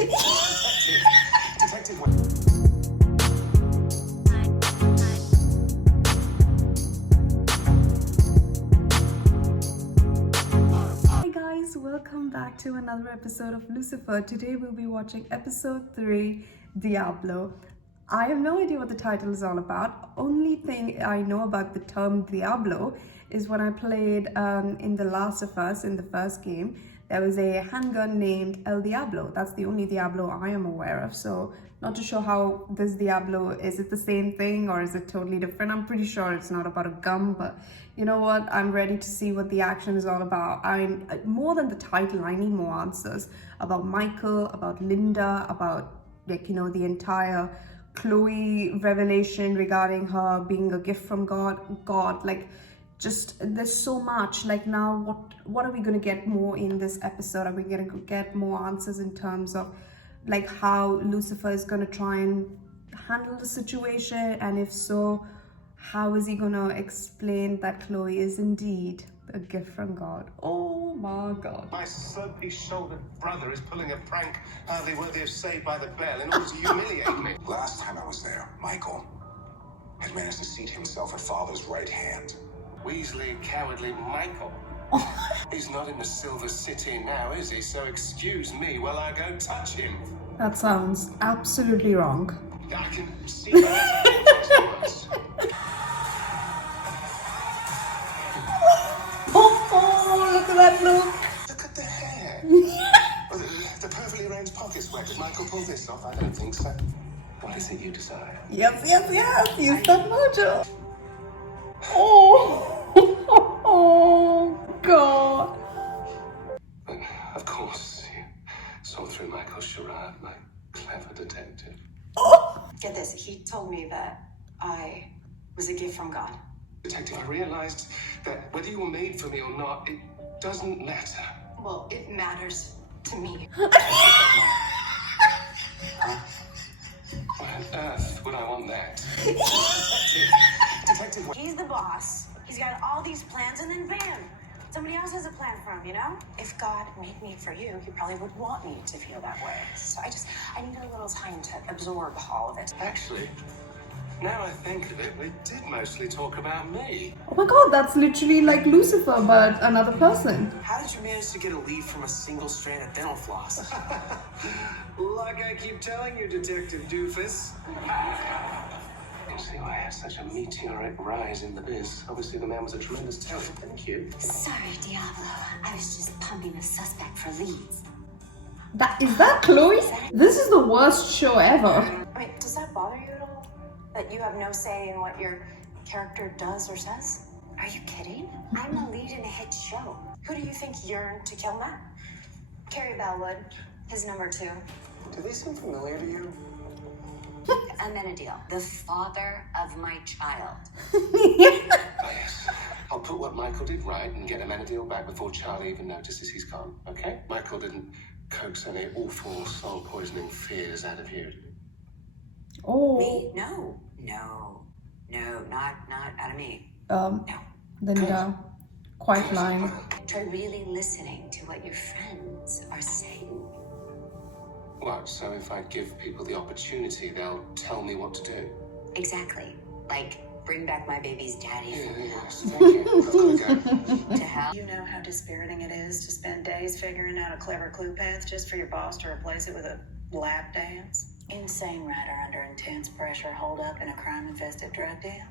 Detective. Hi guys, welcome back to another episode of Lucifer. Today we'll be watching episode 3, Diablo. I have no idea what the title is all about. Only thing I know about the term Diablo is when I played in The Last of Us in the first game. There was a handgun named El Diablo. That's the only Diablo I am aware of. So not too sure how this Diablo, is it the same thing or is it totally different? I'm pretty sure it's not about a gun, but you know what? I'm ready to see what the action is all about. More than the title, I need more answers about Michael, about Linda, about the entire Chloe revelation regarding her being a gift from God, just there's so much. Like, now what are we going to get more in this episode? Are we going to get more answers in terms of like how Lucifer is going to try and handle the situation, and if so, how is he going to explain that Chloe is indeed a gift from God? Oh my God. My slopey-shouldered brother is pulling a prank hardly worthy of Saved by the Bell in order to humiliate me. Last time I was there, Michael had managed to seat himself at Father's right hand. Weasley, cowardly Michael. He's not in the Silver City now, is he? So excuse me while I go touch him. That sounds absolutely wrong. I can see that. Oh, look at that look. Look at the hair. The perfectly arranged pocket square. Did Michael pull this off? I don't think so. What is it you desire? Yes. Use that mojo. Oh, God. Of course, you saw through Michael's charade, my clever detective. Get this, he told me that I was a gift from God. Detective, I realized that whether you were made for me or not, it doesn't matter. Well, it matters to me. Why on earth would I want that? Detective, He's the boss. He's got all these plans, and then bam! Somebody else has a plan for him, you know? If God made me for you, he probably would want me to feel that way. So I need a little time to absorb all of it. actually, now I think of it, we did mostly talk about me. Oh my God, that's literally like Lucifer, but another person. How did you manage to get a lead from a single strand of dental floss? Like I keep telling you, Detective Doofus. You see why I had such a meteoric rise in the biz. Obviously, the man was a tremendous talent. Thank you. Sorry, Diablo. I was just pumping the suspect for leads. Is that Chloe? This is the worst show ever. I mean, does that bother you at all? That you have no say in what your character does or says? Are you kidding? I'm the lead in a hit show. Who do you think yearned to kill Matt? Carrie Bellwood, his number 2. Do they seem familiar to you? Amenadiel, the father of my child. Oh, yes. I'll put what Michael did right and get Amenadiel back before Charlie even notices he's gone, okay? Michael didn't coax any awful soul-poisoning fears out of you. Oh. Me? No, not out of me. Linda, quite lying. Try really listening to what your friends are saying. What, so if I give people the opportunity, they'll tell me what to do? Exactly. Like, bring back my baby's daddy. Yes, thank you. I've got to go. To hell. You know how dispiriting it is to spend days figuring out a clever clue path just for your boss to replace it with a lap dance? Insane writer under intense pressure, holed up in a crime-infested drug deal.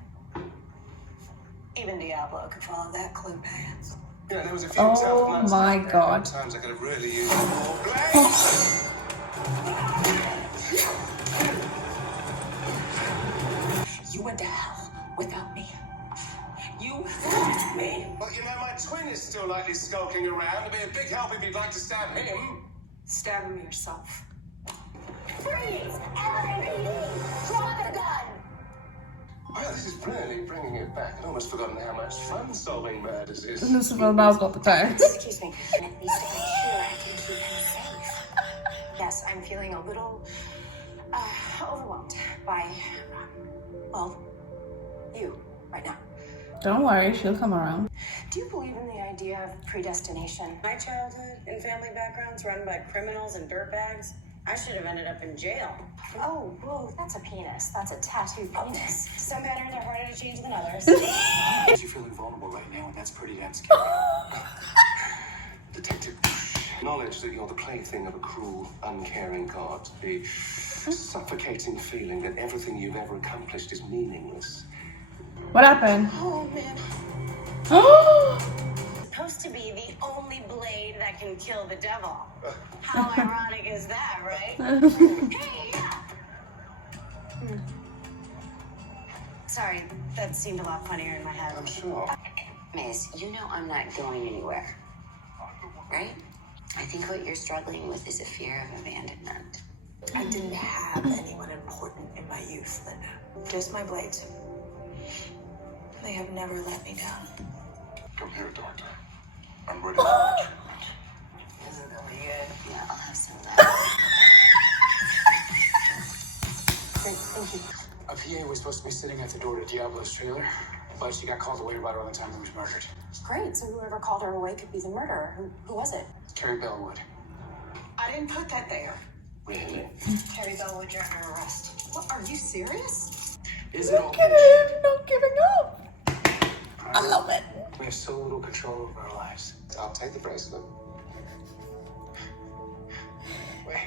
Even Diablo could follow that clue path. Yeah, there was a few Oh tough months my out there. God. Times I could have really used more blade. You went to hell without me. You left me. Well, you know, my twin is still likely skulking around. It'd be a big help if you'd like to stab him. Stab him yourself. Freeze! LAPD! Drop the gun! Well, this is really bringing it back. I'd almost forgotten how much fun solving murders is. Lucifer now's got the time. Excuse me. At least if I'm here, I can keep him safe. Yes, I'm feeling a little overwhelmed by, you right now. Don't worry, she'll come around. Do you believe in the idea of predestination? My childhood and family backgrounds run by criminals and dirtbags. I should have ended up in jail. Oh, whoa, that's a penis. That's a tattooed penis. Some patterns are harder to change than others. You're feeling vulnerable right now, and that's pretty damn scary. Detective, knowledge that you're the plaything of a cruel, uncaring God, the suffocating feeling that everything you've ever accomplished is meaningless. What happened? Oh, man. Oh! Supposed to be the only blade that can kill the devil. How ironic is that, right? Hey! Sorry, that seemed a lot funnier in my head. I'm sure. Miss, you know I'm not going anywhere, right? I think what you're struggling with is a fear of abandonment. I didn't have anyone important in my youth, Linda. Just my blades. They have never let me down. Come here, Doctor. I'm ready to watch. Isn't that really good? Yeah, I'll have some of that. Great, thank you. A PA was supposed to be sitting at the door to Diablo's trailer, but she got called away right around the time he was murdered. Great, so whoever called her away could be the murderer. Who was it? Carrie Bellwood. I didn't put that there. Really? Terry Bellwood, you're under arrest. What, are you serious? Is it all Look at him, not giving up. I love it. We have so little control over our lives. I'll take the bracelet. Wait.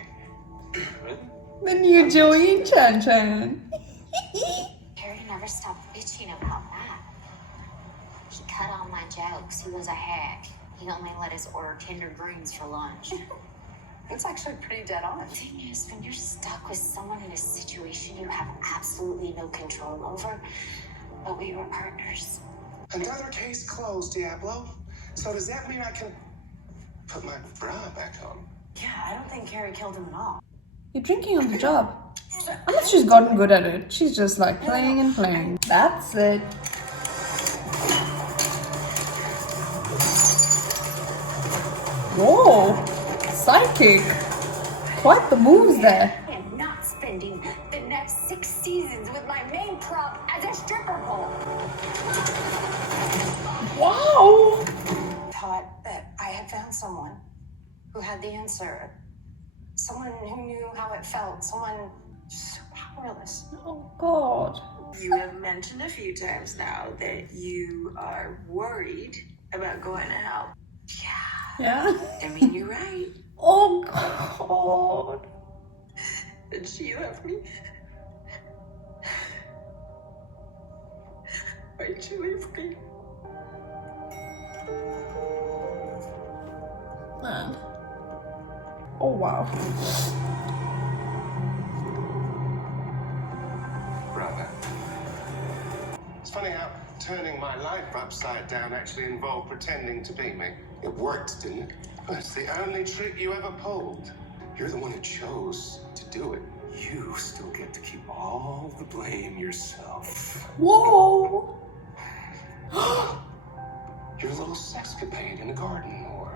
Really? The new Joey Chan Chan. Carrie never stopped bitching about that. He cut all my jokes. He was a hack. He only let us order tender greens for lunch. It's actually pretty dead on. The thing is, when you're stuck with someone in a situation you have absolutely no control over, but we were partners. Another case closed, Diablo. So does that mean I can put my bra back on? Yeah, I don't think Carrie killed him at all. You're drinking on the job. Unless she's gotten good at it. She's just like playing and playing. That's it. Whoa! Psychic! Quite the moves there. I am not spending the next 6 seasons with my main prop as a stripper pole. Wow! Thought that I had found someone who had the answer. Someone who knew how it felt. Someone so powerless. Oh God. You have mentioned a few times now that you are worried about going to hell. Yeah? I mean, you're right. Oh God. And she left me. Why'd you leave me? Man. Oh wow. Brother. It's funny how turning my life upside down actually involved pretending to be me. It worked, didn't it? It's the only trick you ever pulled. You're the one who chose to do it. You still get to keep all the blame yourself. Whoa. Your little sexcapade in a garden, or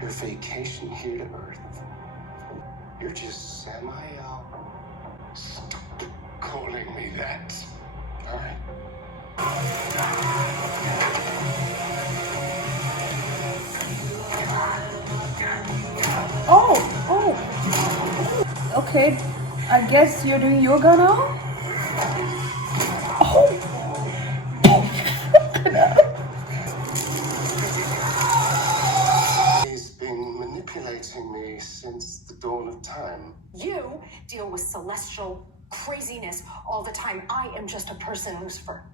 your vacation here to Earth. You're just Samael. Stop calling me that. All right? Oh. Okay. I guess you're doing yoga now? Oh. He's been manipulating me since the dawn of time. You deal with celestial craziness all the time. I am just a person, Lucifer,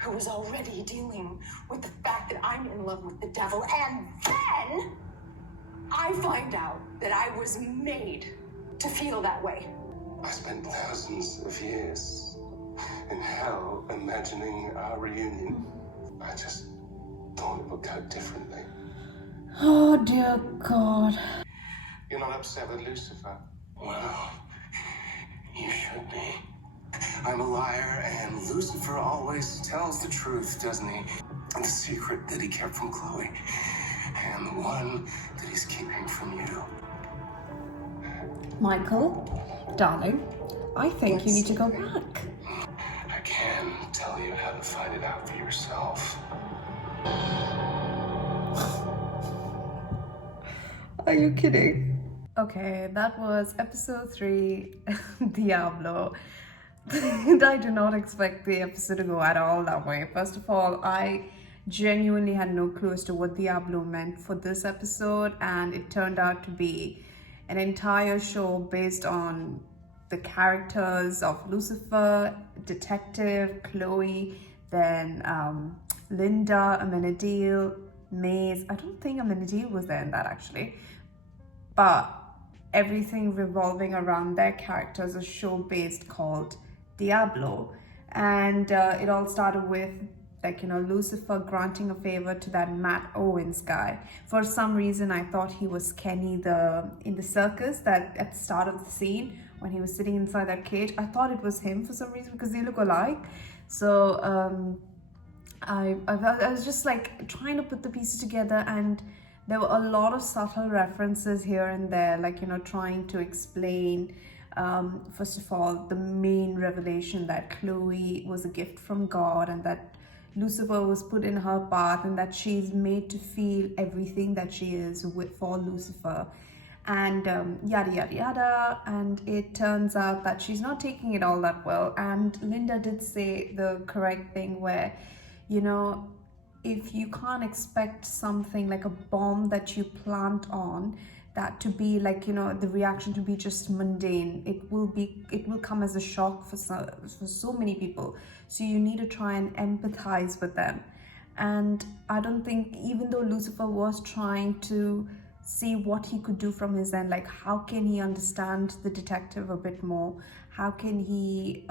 who is already dealing with the fact that I'm in love with the devil. And then I find out that I was made to feel that way. I spent thousands of years in hell imagining our reunion. I just thought it would go differently. Oh dear God. You're not upset with Lucifer? Well, you should be. I'm a liar, and Lucifer always tells the truth, doesn't he? The secret that he kept from Chloe, and the one that he's keeping from you. Michael, darling, I think you need to go back. I can tell you how to find it out for yourself. Are you kidding? Okay, that was episode 3, Diablo. I do not expect the episode to go at all that way. First of all, I genuinely had no clue as to what Diablo meant for this episode, and it turned out to be an entire show based on the characters of Lucifer, Detective, Chloe, then Linda, Amenadiel, Maze. I don't think Amenadiel was there in that actually, but everything revolving around their characters, a show based called Diablo. And it all started with, like, you know, Lucifer granting a favor to that Matt Owens guy. For some reason, I thought he was Kenny in the circus that at the start of the scene when he was sitting inside that cage. I thought it was him for some reason because they look alike. So I was just like trying to put the pieces together, and there were a lot of subtle references here and there, like, you know, trying to explain, first of all, the main revelation that Chloe was a gift from God and that Lucifer was put in her path and that she's made to feel everything that she is for Lucifer, and yada yada yada. And it turns out that she's not taking it all that well. And Linda did say the correct thing where, you know, if you can't expect something like a bomb that you plant on that to be like, you know, the reaction to be just mundane, it will come as a shock for so many people. So you need to try and empathize with them. And I don't think, even though Lucifer was trying to see what he could do from his end, like how can he understand the detective a bit more, how can he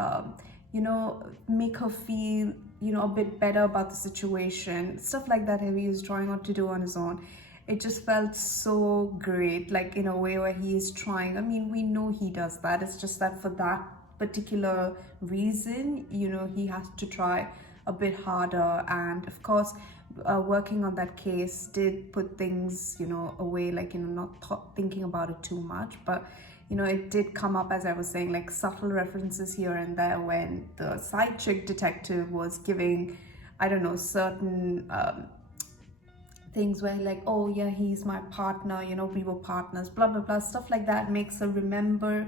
you know, make her feel, you know, a bit better about the situation, stuff like that, he was trying not to do on his own. It just felt so great, like in a way where he is trying. I mean, we know he does that, it's just that for that particular reason, you know, he has to try a bit harder. And of course, working on that case did put things, you know, away, like, you know, not thinking about it too much. But you know, it did come up, as I was saying, like subtle references here and there when the side chick detective was giving, I don't know, certain things where like, oh yeah, he's my partner, you know, we were partners, blah blah blah, stuff like that makes her remember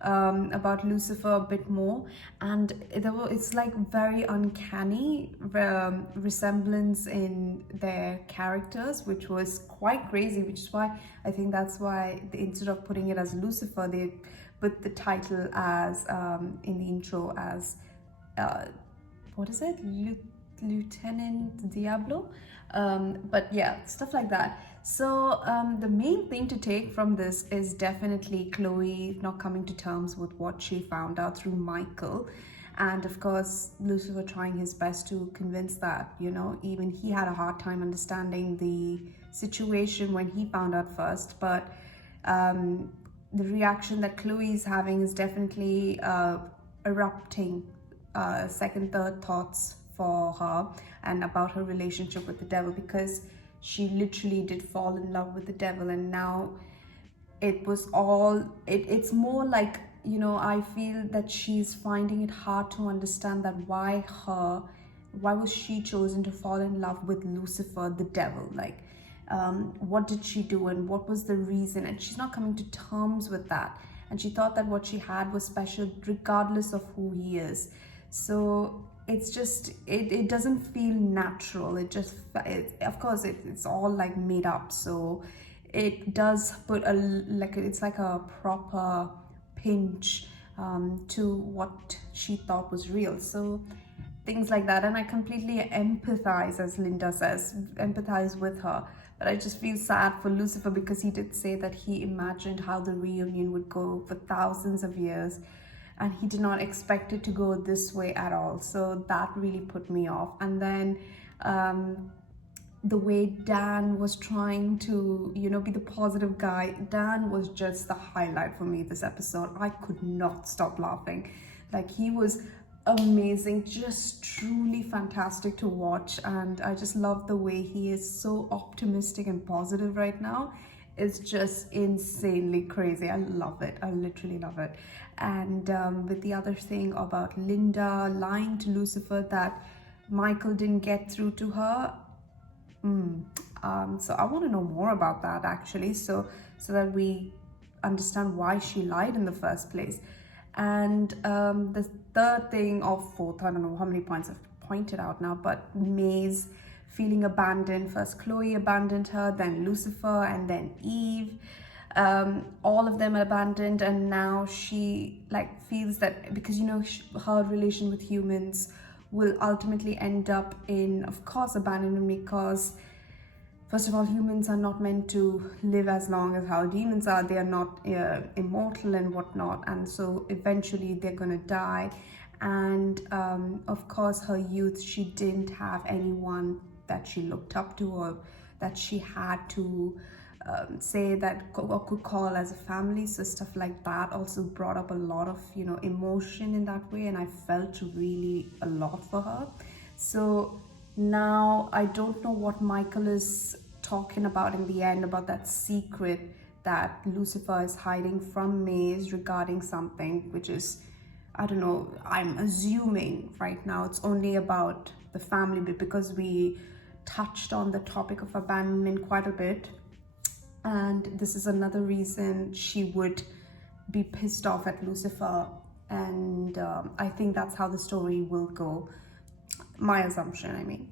about Lucifer a bit more. And it's like very uncanny resemblance in their characters, which was quite crazy, which is why I think that's why instead of putting it as Lucifer, they put the title as in the intro as what is it, Lieutenant Diablo. But yeah, stuff like that. So the main thing to take from this is definitely Chloe not coming to terms with what she found out through Michael, and of course Lucifer trying his best to convince that, you know, even he had a hard time understanding the situation when he found out first. But the reaction that Chloe is having is definitely erupting second, third thoughts for her and about her relationship with the devil, because she literally did fall in love with the devil. And now it was all, it's more like, you know, I feel that she's finding it hard to understand that why was she chosen to fall in love with Lucifer, the devil? Like, what did she do and what was the reason? And she's not coming to terms with that. And she thought that what she had was special regardless of who he is. So it's just, it doesn't feel natural. Of course it's all like made up, so it does put it's like a proper pinch to what she thought was real. So things like that. And I completely empathize, as Linda says, empathize with her. But I just feel sad for Lucifer, because he did say that he imagined how the reunion would go for thousands of years, and he did not expect it to go this way at all. So that really put me off. And then the way Dan was trying to, you know, be the positive guy, Dan was just the highlight for me this episode. I could not stop laughing. Like, he was amazing, just truly fantastic to watch. And I just love the way he is so optimistic and positive right now. It's just insanely crazy. I love it. I literally love it. And with the other thing about Linda lying to Lucifer that Michael didn't get through to her, so I want to know more about that actually, so that we understand why she lied in the first place. And the third thing, or fourth, I don't know how many points I've pointed out now, but May's feeling abandoned. First Chloe abandoned her, then Lucifer, and then Eve. All of them abandoned, and now she like feels that because her relation with humans will ultimately end up in, of course, abandonment, because first of all, humans are not meant to live as long as how demons are. They are not immortal and whatnot, and so eventually they're gonna die. And of course, her youth, she didn't have anyone that she looked up to or that she had to say that or could call as a family. So stuff like that also brought up a lot of emotion in that way, and I felt really a lot for her. So now I don't know what Michael is talking about in the end, about that secret that Lucifer is hiding from Maze regarding something, which is, I don't know, I'm assuming right now it's only about the family bit, because we touched on the topic of abandonment quite a bit, and this is another reason she would be pissed off at Lucifer, and I think that's how the story will go. My assumption, I mean.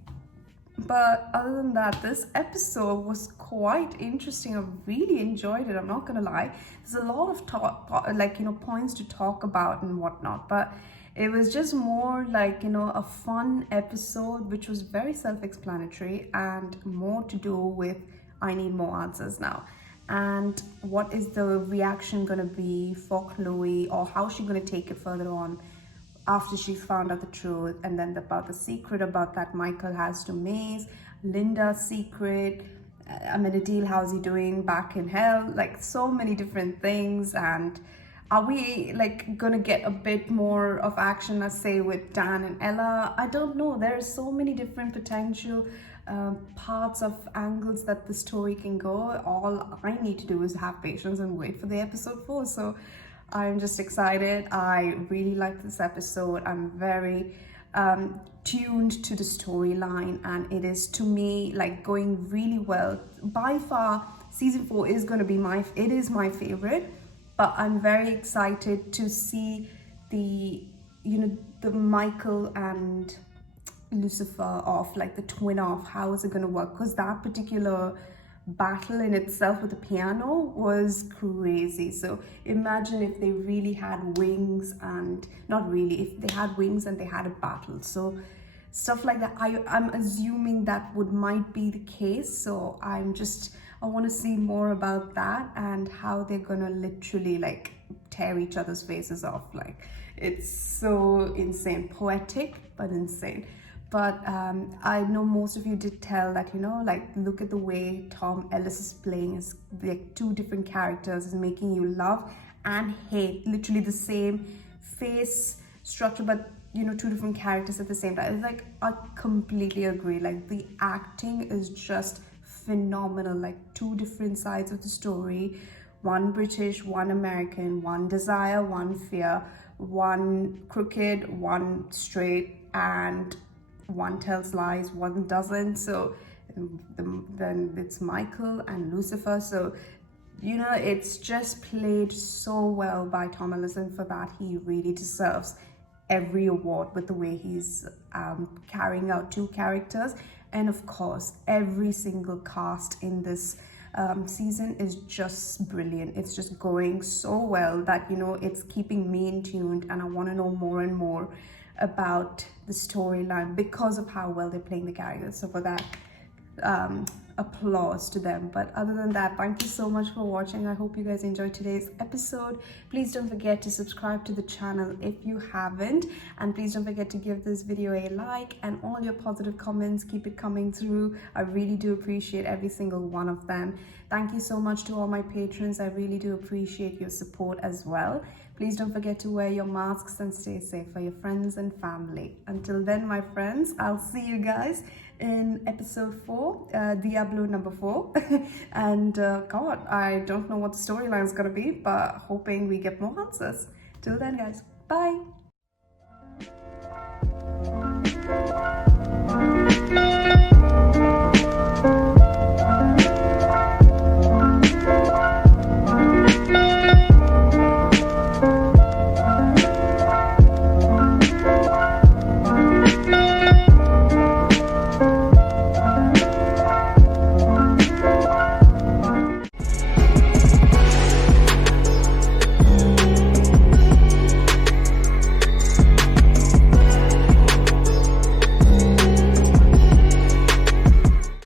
But other than that, this episode was quite interesting. I really enjoyed it, I'm not gonna lie. There's a lot of points to talk about and whatnot, but it was just more like a fun episode, which was very self-explanatory and more to do with I need more answers now, and what is the reaction gonna be for Chloe, or how she's gonna take it further on after she found out the truth, and then about the secret about that Michael has to Maze, Linda's secret, Amenadiel, how's he doing back in hell, like so many different things. And are we like gonna get a bit more of action, let's say, with Dan and Ella? I don't know. There are so many different potential parts of angles that the story can go. All I need to do is have patience and wait for the episode 4. So I'm just excited. I really like this episode. I'm very tuned to the storyline, and it is, to me, like going really well. By far, season 4 is going to be my favorite, but I'm very excited to see the Michael and Lucifer off, like the twin off. How is it going to work? Because that particular battle in itself with the piano was crazy. So imagine if they really had wings, and not really, if they had wings and they had a battle. So stuff like that, I'm assuming that might be the case. So I want to see more about that and how they're gonna literally like tear each other's faces off. Like, it's so insane, poetic but insane. But I know most of you did tell that, like, look at the way Tom Ellis is playing. Is like two different characters, is making you love and hate, literally the same face structure, but two different characters at the same time. It's like, I completely agree. Like, the acting is just phenomenal. Like, two different sides of the story, one British, one American, one desire, one fear, one crooked, one straight, and one tells lies, one doesn't. So then it's Michael and Lucifer. So it's just played so well by Tom Ellis, and for that he really deserves every award with the way he's carrying out two characters. And of course, every single cast in this season is just brilliant. It's just going so well that it's keeping me in tuned, and I want to know more and more about the storyline because of how well they're playing the characters. So for that, applause to them. But other than that, thank you so much for watching. I hope you guys enjoyed today's episode. Please don't forget to subscribe to the channel if you haven't, and please don't forget to give this video a like, and all your positive comments, keep it coming through. I really do appreciate every single one of them. Thank you so much to all my patrons. I really do appreciate your support as well. Please don't forget to wear your masks and stay safe for your friends and family. Until then, my friends, I'll see you guys in episode 4, Diablo number 4. And God, I don't know what the storyline is gonna be, but hoping we get more answers. Till then, guys, bye.